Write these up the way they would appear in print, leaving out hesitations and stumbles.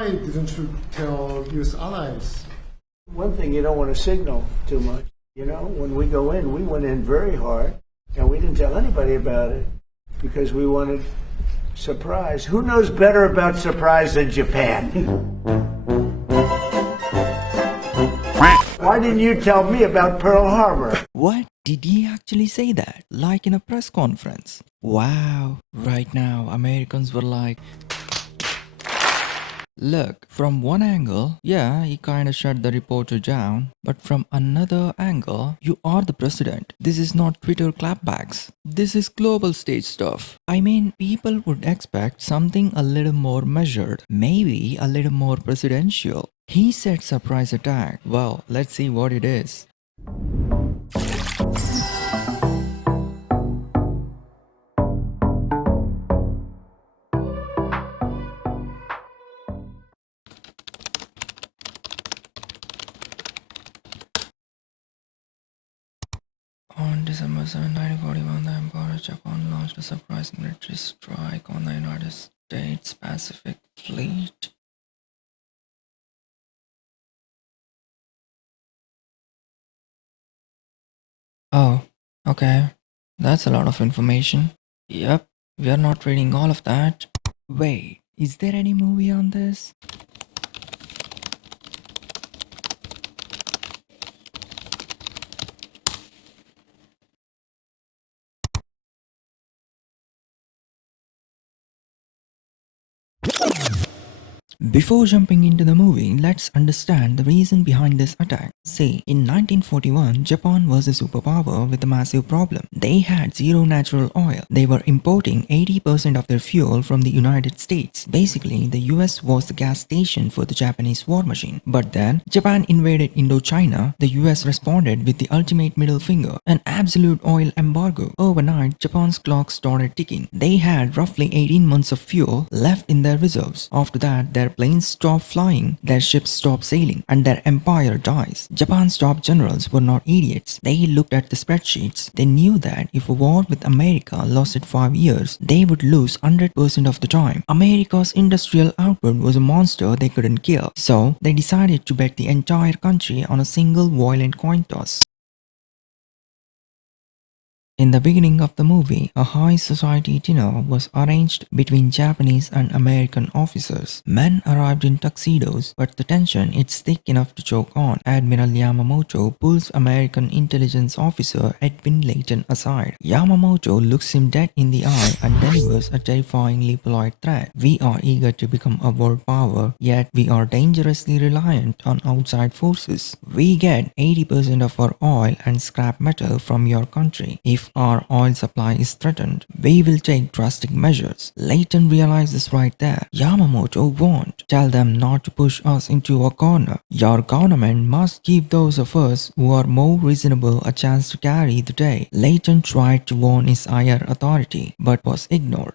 why didn't you tell US allies? One thing, you don't want to signal too much. You know, when we go in, we went in very hard, and we didn't tell anybody about it because we wanted surprise. Who knows better about surprise than Japan? Why didn't you tell me about Pearl Harbor? What? Did he actually say that? Like in a press conference? Wow. Right now, Americans were like, look, from one angle, yeah, he kinda shut the reporter down. But from another angle, you are the president. This is not Twitter clapbacks. This is global stage stuff. I mean, people would expect something a little more measured, maybe a little more presidential. He said surprise attack. Well, let's see what it is. On December 7, 1941, the Emperor of Japan launched a surprise military strike on the United States Pacific Fleet. Oh, okay. That's a lot of information. Yep, we are not reading all of that. Wait, is there any movie on this? Before jumping into the movie, let's understand the reason behind this attack. See, in 1941, Japan was a superpower with a massive problem. They had zero natural oil. They were importing 80% of their fuel from the United States. Basically, the US was the gas station for the Japanese war machine. But then, Japan invaded Indochina. The US responded with the ultimate middle finger, an absolute oil embargo. Overnight, Japan's clock started ticking. They had roughly 18 months of fuel left in their reserves. After that, their planes stop flying, their ships stop sailing, and their empire dies. Japan's top generals were not idiots. They looked at the spreadsheets. They knew that if a war with America lasted 5 years, they would lose 100% of the time. America's industrial output was a monster they couldn't kill. So, they decided to bet the entire country on a single violent coin toss. In the beginning of the movie, a high society dinner was arranged between Japanese and American officers. Men arrived in tuxedos, but the tension is thick enough to choke on. Admiral Yamamoto pulls American intelligence officer Edwin Layton aside. Yamamoto looks him dead in the eye and delivers a terrifyingly polite threat. We are eager to become a world power, yet we are dangerously reliant on outside forces. We get 80% of our oil and scrap metal from your country. If our oil supply is threatened, we will take drastic measures. Layton realizes right there. Yamamoto won't. Tell them not to push us into a corner. Your government must give those of us who are more reasonable a chance to carry the day. Layton tried to warn his higher authority, but was ignored.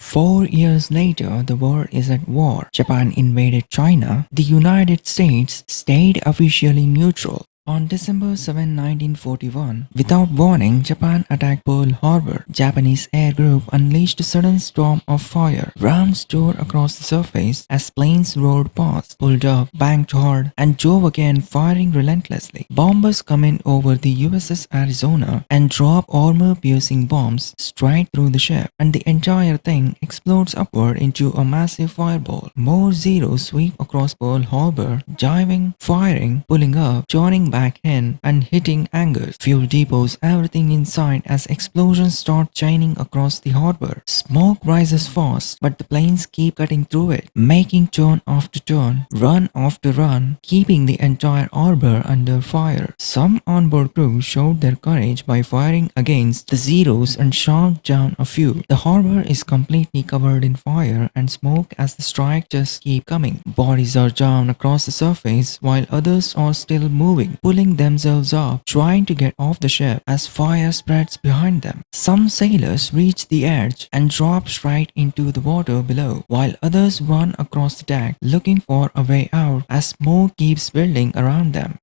4 years later, the world is at war. Japan invaded China. The United States stayed officially neutral. On December 7, 1941, without warning, Japan attacked Pearl Harbor. Japanese air group unleashed a sudden storm of fire. Rounds tore across the surface as planes roared past, pulled up, banked hard, and drove again, firing relentlessly. Bombers come in over the USS Arizona and drop armor-piercing bombs straight through the ship, and the entire thing explodes upward into a massive fireball. More Zeros sweep across Pearl Harbor, diving, firing, pulling up, turning back in, and hitting hangars, fuel depots, everything in sight as explosions start chaining across the harbor. Smoke rises fast, but the planes keep cutting through it, making turn after turn, run after run, keeping the entire harbor under fire. Some onboard crew showed their courage by firing against the Zeros and shot down a few. The harbor is completely covered in fire and smoke as the strike just keep coming. Bodies are down across the surface while others are still moving, pulling themselves up, trying to get off the ship as fire spreads behind them. Some sailors reach the edge and drop straight into the water below, while others run across the deck looking for a way out as smoke keeps building around them.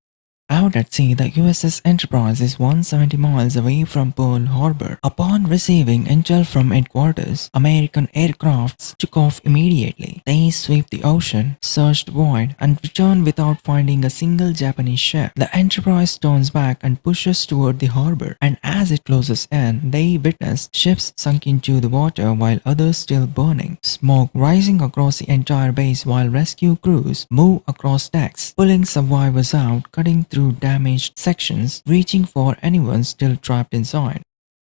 Out at sea, the USS Enterprise is 170 miles away from Pearl Harbor. Upon receiving intel from headquarters, American aircrafts took off immediately. They swept the ocean, searched the void, and returned without finding a single Japanese ship. The Enterprise turns back and pushes toward the harbor, and as it closes in, they witness ships sunk into the water while others still burning. Smoke rising across the entire base while rescue crews move across decks, pulling survivors out, cutting through damaged sections, reaching for anyone still trapped inside.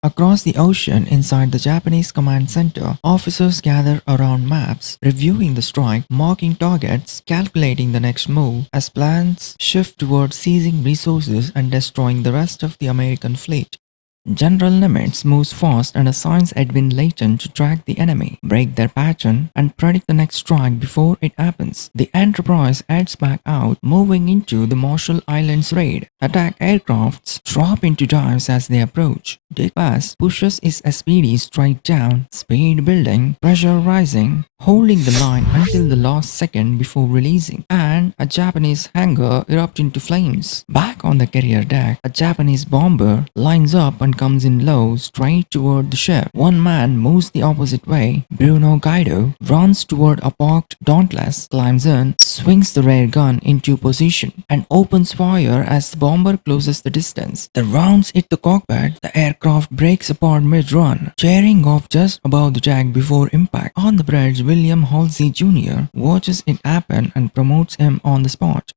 Across the ocean, inside the Japanese command center, officers gather around maps, reviewing the strike, marking targets, calculating the next move, as plans shift toward seizing resources and destroying the rest of the American fleet. General Nimitz moves fast and assigns Edwin Layton to track the enemy, break their pattern, and predict the next strike before it happens. The Enterprise heads back out, moving into the Marshall Islands raid. Attack aircrafts drop into dives as they approach. Dick Bass pushes his SPD straight down, speed building, pressure rising, holding the line until the last second before releasing, and a Japanese hangar erupts into flames. Back on the carrier deck, a Japanese bomber lines up and comes in low, straight toward the ship. One man moves the opposite way. Bruno Guido runs toward a parked Dauntless, climbs in, swings the rear gun into position, and opens fire as the bomber closes the distance. The rounds hit the cockpit. The aircraft breaks apart mid-run, tearing off just above the deck before impact. On the bridge, William Halsey Jr. watches it happen and promotes him on the spot.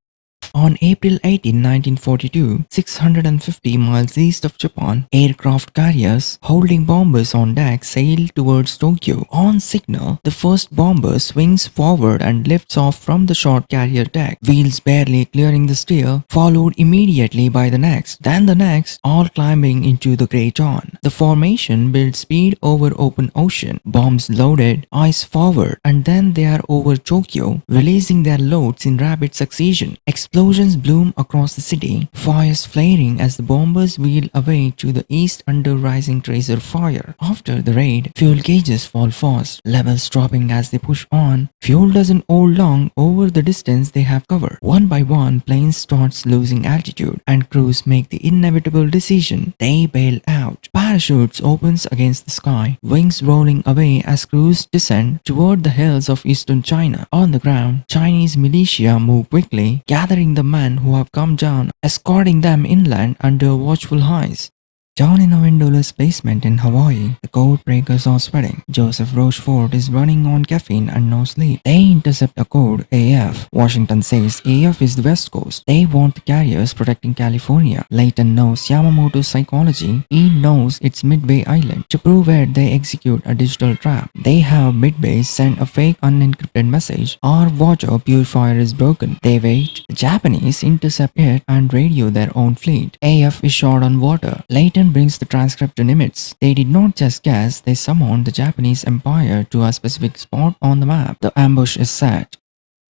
On April 18, 1942, 650 miles east of Japan, aircraft carriers holding bombers on deck sail towards Tokyo. On signal, the first bomber swings forward and lifts off from the short carrier deck, wheels barely clearing the steel, followed immediately by the next, then the next, all climbing into the Great Dawn. The formation builds speed over open ocean, bombs loaded, eyes forward, and then they are over Tokyo, releasing their loads in rapid succession. Explosions bloom across the city, fires flaring as the bombers wheel away to the east under rising tracer fire. After the raid, fuel gauges fall fast, levels dropping as they push on. Fuel doesn't hold long over the distance they have covered. One by one, planes starts losing altitude, and crews make the inevitable decision. They bail out. Parachutes opens against the sky, wings rolling away as crews descend toward the hills of eastern China. On the ground, Chinese militia move quickly, gathering the men who have come down, escorting them inland under watchful eyes. Down in a windowless basement in Hawaii, the code breakers are sweating. Joseph Rochefort is running on caffeine and no sleep. They intercept a code AF. Washington says AF is the West Coast. They want the carriers protecting California. Layton knows Yamamoto's psychology. He knows it's Midway Island. To prove it, they execute a digital trap. They have Midway send a fake unencrypted message. Our water purifier is broken. They wait. The Japanese intercept it and radio their own fleet. AF is short on water. Layton brings the transcript to Nimitz. They did not just guess, they summoned the Japanese Empire to a specific spot on the map. The ambush is set.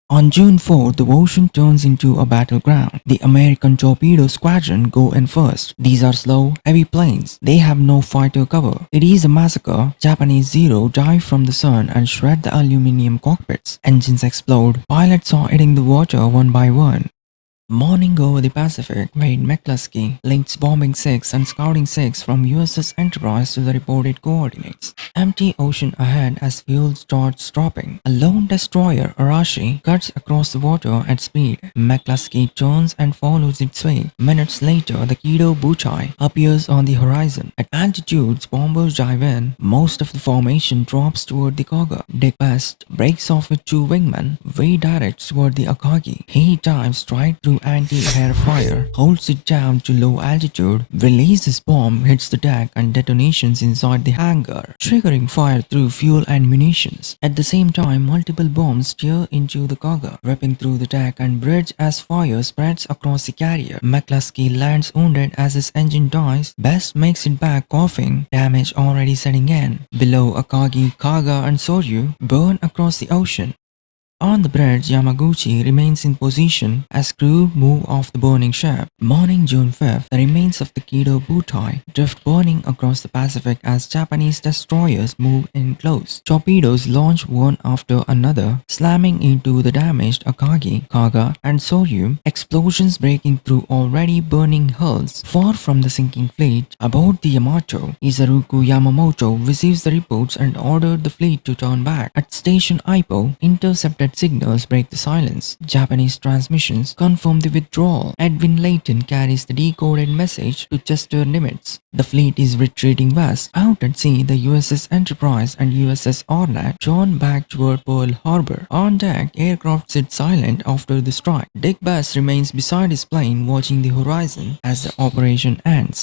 On June 4th, the ocean turns into a battleground. The American torpedo squadron go in first. These are slow, heavy planes. They have no fighter cover. It is a massacre. Japanese Zero dive from the sun and shred the aluminium cockpits. Engines explode. Pilots are hitting the water one by one. Morning over the Pacific, Wade McCluskey links Bombing 6 and Scouting 6 from USS Enterprise to the reported coordinates. Empty ocean ahead as fuel starts dropping. A lone destroyer, Arashi, cuts across the water at speed. McCluskey turns and follows its way. Minutes later, the Kido Buchai appears on the horizon. At altitudes, bombers dive in. Most of the formation drops toward the Kaga. Dick West breaks off with two wingmen, redirects toward the Akagi. He dives right through anti-air fire, holds it down to low altitude, releases bomb, hits the deck and detonations inside the hangar, triggering fire through fuel and munitions. At the same time, multiple bombs tear into the Kaga, ripping through the deck and bridge as fire spreads across the carrier. McCluskey lands wounded as his engine dies. Best makes it back coughing, damage already setting in. Below, Akagi, Kaga and Soryu burn across the ocean. On the bridge, Yamaguchi remains in position as crew move off the burning ship. Morning June 5th, the remains of the Kido Butai drift burning across the Pacific as Japanese destroyers move in close. Torpedoes launch one after another, slamming into the damaged Akagi, Kaga, and Soryu, explosions breaking through already burning hulls. Far from the sinking fleet, aboard the Yamato, Izaruku Yamamoto receives the reports and ordered the fleet to turn back. At Station Ippo, intercepted signals break the silence. Japanese transmissions confirm the withdrawal. Edwin Layton carries the decoded message to Chester Nimitz. The fleet is retreating west. Out at sea, the USS Enterprise and USS Ornat turn back toward Pearl Harbor. On deck, aircraft sit silent after the strike. Dick Bass remains beside his plane watching the horizon as the operation ends.